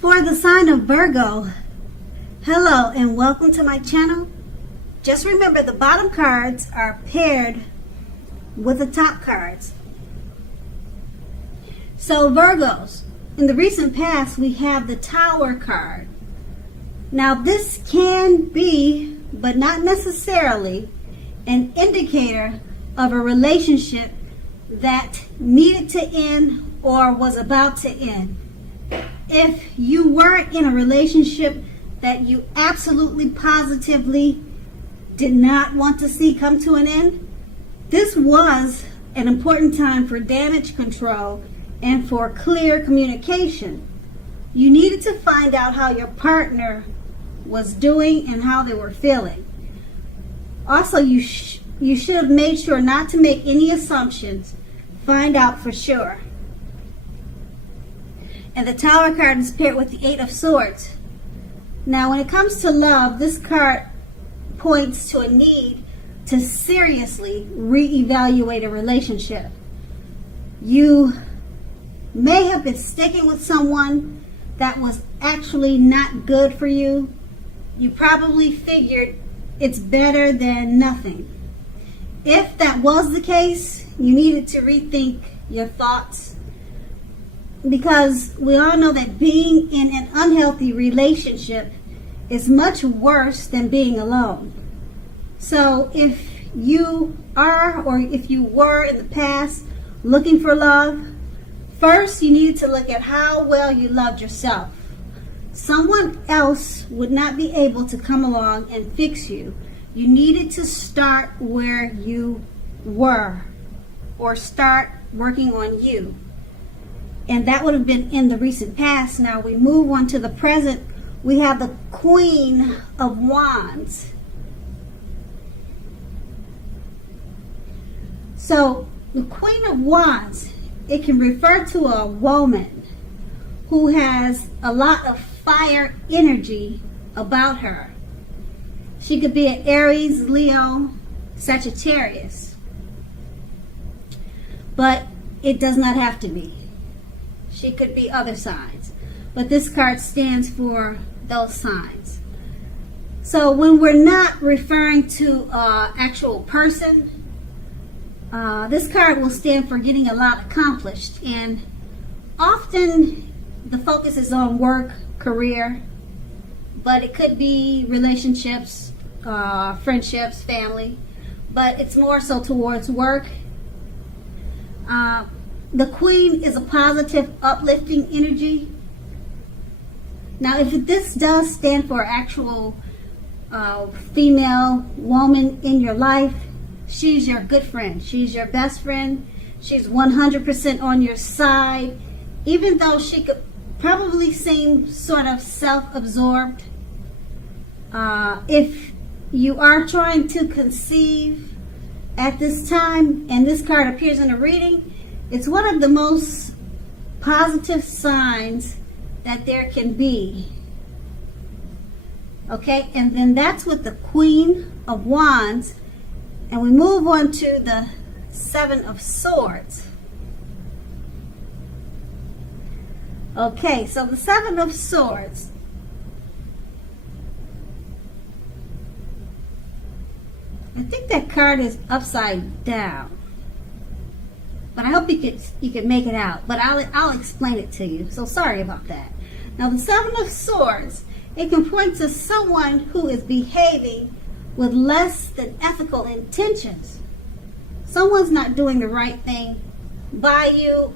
For the sign of Virgo, hello and welcome to my channel. Just remember the bottom cards are paired with the top cards. So Virgos, in the recent past we have the Tower card. Now this can be, but not necessarily, an indicator of a relationship that needed to end or was about to end. If you were in a relationship that you absolutely positively did not want to see come to an end, this was an important time for damage control and for clear communication. You needed to find out how your partner was doing and how they were feeling. Also, you should have made sure not to make any assumptions. Find out for sure. And the Tower card is paired with the Eight of Swords. Now, when it comes to love, this card points to a need to seriously reevaluate a relationship. You may have been sticking with someone that was actually not good for you. You probably figured it's better than nothing. If that was the case, you needed to rethink your thoughts, because we all know that being in an unhealthy relationship is much worse than being alone. So if you are, or if you were in the past looking for love, first you needed to look at how well you loved yourself. Someone else would not be able to come along and fix you. You needed to start where you were, or start working on you. And that would have been in the recent past. Now we move on to the present. We have the Queen of Wands. So the Queen of Wands, it can refer to a woman who has a lot of fire energy about her. She could be an Aries, Leo, Sagittarius. But it does not have to be. She could be other signs. But this card stands for those signs. So when we're not referring to an actual person, this card will stand for getting a lot accomplished. And often the focus is on work, career, but it could be relationships, friendships, family, but it's more so towards work. The Queen is a positive, uplifting energy. Now, if this does stand for actual female woman in your life, she's your good friend. She's your best friend. She's 100% on your side, even though she could probably seem sort of self-absorbed. If you are trying to conceive at this time, and this card appears in a reading, it's one of the most positive signs that there can be. Okay, and then that's with the Queen of Wands. And we move on to the Seven of Swords. Okay, so the Seven of Swords. I think that card is upside down. But I hope you can make it out. But I'll explain it to you. So sorry about that. Now the Seven of Swords, it can point to someone who is behaving with less than ethical intentions. Someone's not doing the right thing by you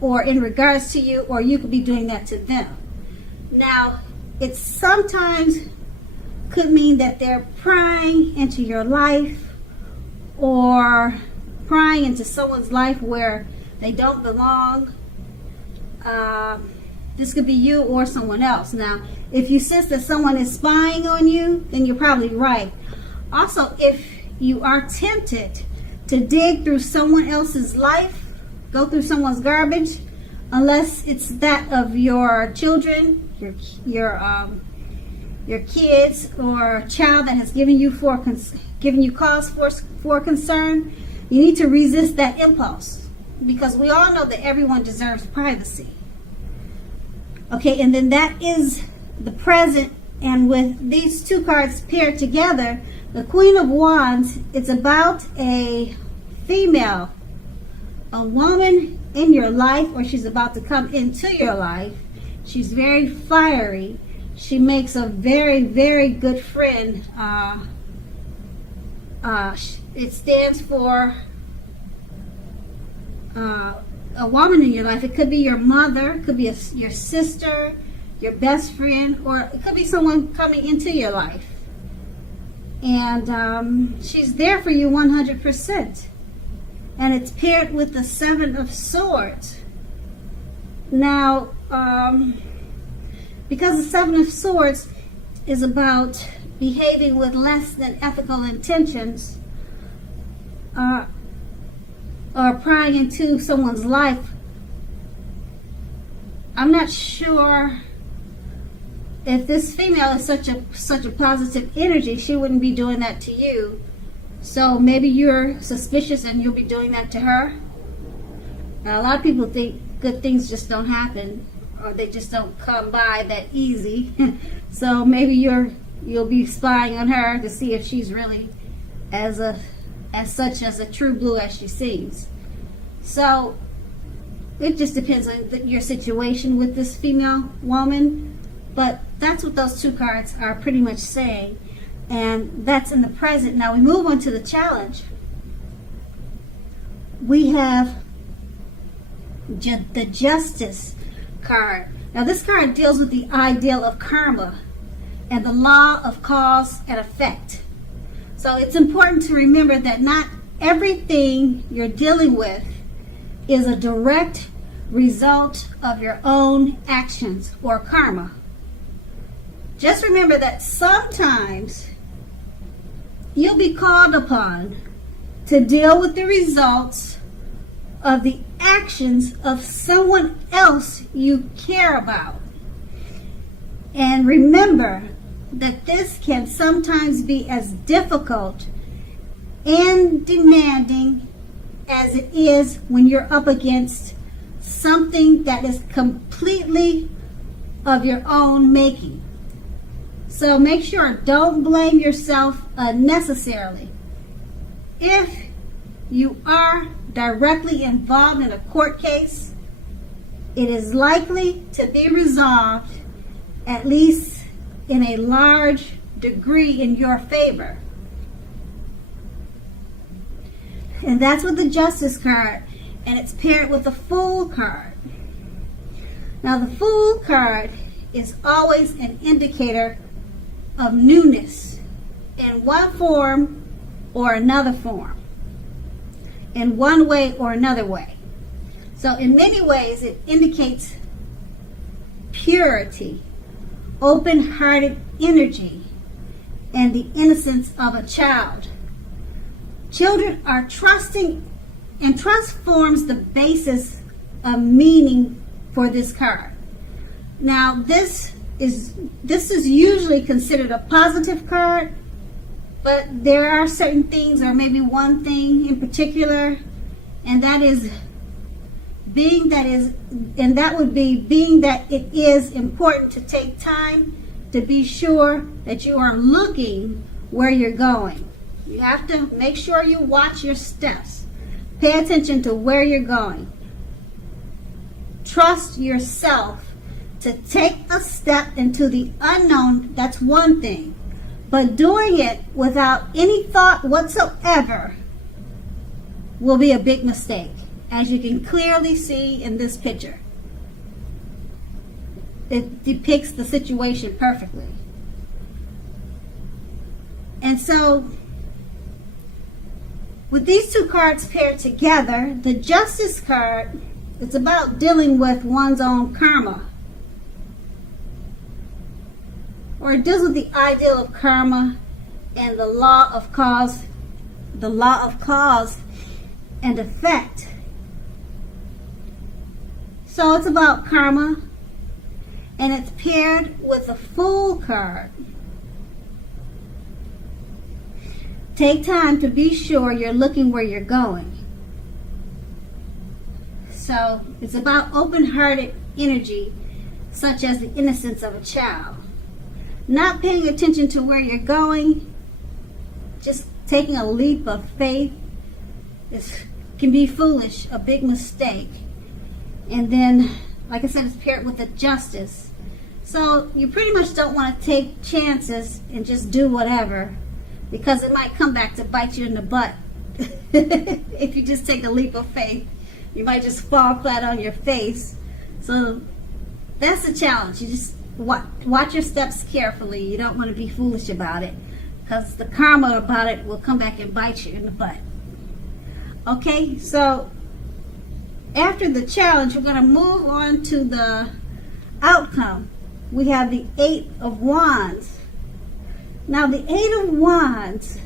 or in regards to you, or you could be doing that to them. Now, it sometimes could mean that they're prying into your life, or prying into someone's life where they don't belong. This could be you or someone else. Now, if you sense that someone is spying on you, then you're probably right. Also, if you are tempted to dig through someone else's life, go through someone's garbage, unless it's that of your children, your kids, or a child that has given you cause for concern, you need to resist that impulse, because we all know that everyone deserves privacy. Okay, and then that is the present. And with these two cards paired together, the Queen of Wands, it's about a female, a woman in your life, or she's about to come into your life. She's very fiery. She makes a very, very good friend. It stands for a woman in your life. It could be your mother, it could be your sister, your best friend, or it could be someone coming into your life. And she's there for you 100%. And it's paired with the Seven of Swords. Now, because the Seven of Swords is about behaving with less than ethical intentions, or prying into someone's life, I'm not sure if this female is such a positive energy, she wouldn't be doing that to you. So maybe you're suspicious and you'll be doing that to her. Now, a lot of people think good things just don't happen, or they just don't come by that easy. So maybe you'll be spying on her to see if she's really as such as a true blue as she seems. So it just depends on your situation with this female woman. But that's what those two cards are pretty much saying. And that's in the present. Now we move on to the challenge. We have the Justice card. Now this card deals with the ideal of karma and the law of cause and effect. So it's important to remember that not everything you're dealing with is a direct result of your own actions or karma. Just remember that sometimes you'll be called upon to deal with the results of the actions of someone else you care about. And remember that this can sometimes be as difficult and demanding as it is when you're up against something that is completely of your own making. So make sure, don't blame yourself unnecessarily. If you are directly involved in a court case, it is likely to be resolved, at least in a large degree, in your favor. And that's with the Justice card, and it's paired with the Fool card. Now the Fool card is always an indicator of newness in one form or another form, in one way or another way. So in many ways it indicates purity, open-hearted energy, and the innocence of a child. Children are trusting, and trust forms the basis of meaning for this card. Now this is usually considered a positive card, but there are certain things, or maybe one thing in particular, and that would be being that it is important to take time to be sure that you are looking where you're going. You have to make sure you watch your steps. Pay attention to where you're going. Trust yourself to take a step into the unknown. That's one thing. But doing it without any thought whatsoever will be a big mistake, as you can clearly see in this picture. It depicts the situation perfectly. And so, with these two cards paired together, the Justice card, it's about dealing with one's own karma. Or it deals with the ideal of karma and the law of cause and effect. So it's about karma, and it's paired with the Fool card. Take time to be sure you're looking where you're going. So it's about open-hearted energy, such as the innocence of a child. Not paying attention to where you're going, just taking a leap of faith, can be foolish, a big mistake. And then, like I said, it's paired with the justice. So you pretty much don't want to take chances and just do whatever, because it might come back to bite you in the butt. If you just take a leap of faith, you might just fall flat on your face. So that's the challenge. You just watch your steps carefully. You don't want to be foolish about it, because the karma about it will come back and bite you in the butt. Okay, so after the challenge, we're going to move on to the outcome. We have the 8 of Wands. Now the 8 of Wands,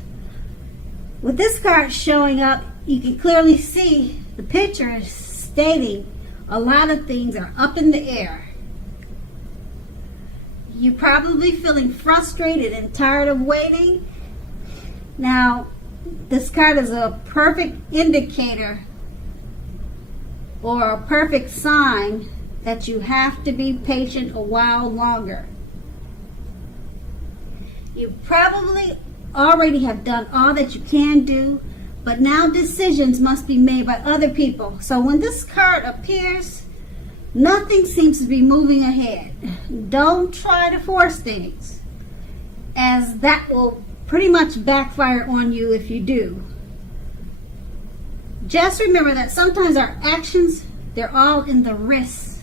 with this card showing up, you can clearly see the picture is stating a lot of things are up in the air. You're probably feeling frustrated and tired of waiting. Now, this card is a perfect indicator or a perfect sign that you have to be patient a while longer. You probably already have done all that you can do, but now decisions must be made by other people. So when this card appears, nothing seems to be moving ahead. Don't try to force things, as that will pretty much backfire on you if you do. Just remember that sometimes our actions, they're all in the wrist.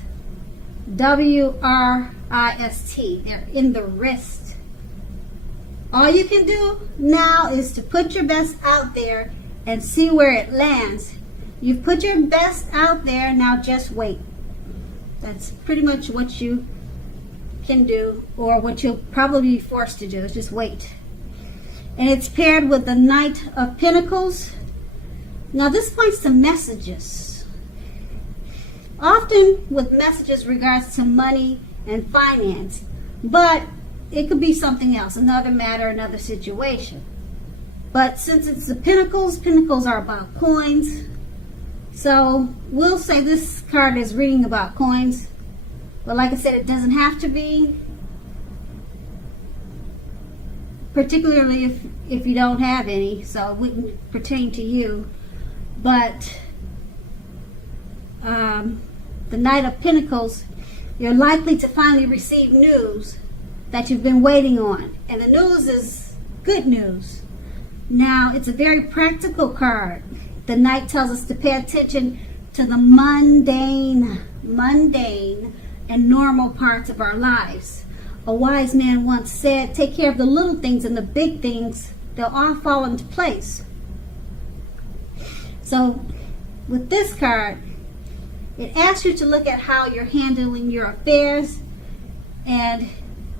W-R-I-S-T. They're in the wrist. All you can do now is to put your best out there and see where it lands. You've put your best out there, now just wait. That's pretty much what you can do, or what you'll probably be forced to do, is just wait. And it's paired with the Knight of Pentacles. Now this points to messages. Often with messages regards to money and finance, but it could be something else, another matter, another situation. But since it's the Pentacles, Pentacles are about coins. So we'll say this card is reading about coins. But like I said, it doesn't have to be. Particularly if you don't have any, so it wouldn't pertain to you. But the Knight of Pentacles, you're likely to finally receive news that you've been waiting on. And the news is good news. Now, it's a very practical card. The Knight tells us to pay attention to the mundane and normal parts of our lives. A wise man once said, take care of the little things, and the big things, they'll all fall into place. So with this card, it asks you to look at how you're handling your affairs, and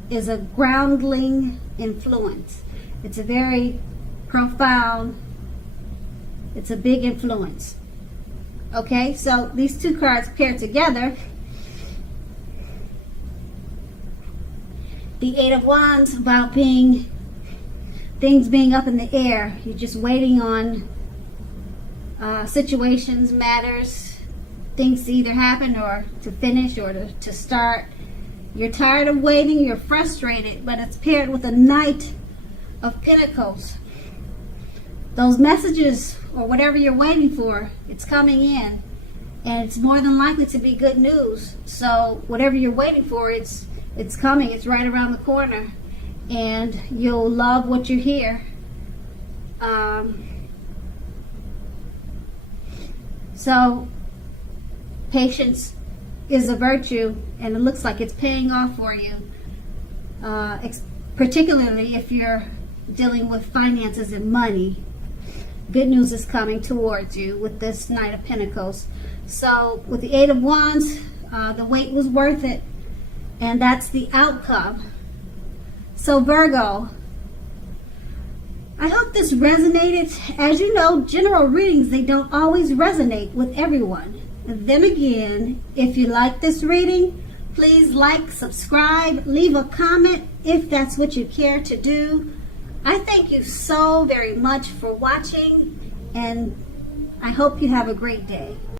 is a groundling influence. It's a very profound, it's a big influence. Okay, so these two cards paired together, the 8 of Wands, about things being up in the air. You're just waiting on situations, matters, things to either happen or to finish or to start. You're tired of waiting, you're frustrated, but it's paired with a Knight of Pentacles. Those messages or whatever you're waiting for, it's coming in, and it's more than likely to be good news. So whatever you're waiting for, it's coming, it's right around the corner, and you'll love what you hear. So patience is a virtue, and it looks like it's paying off for you, particularly if you're dealing with finances and money. Good news is coming towards you with this Knight of Pentacles. So with the 8 of Wands, the wait was worth it, and that's the outcome. So Virgo, I hope this resonated. As you know, general readings, they don't always resonate with everyone. Then again, if you like this reading, please like, subscribe, leave a comment if that's what you care to do. I thank you so very much for watching, and I hope you have a great day.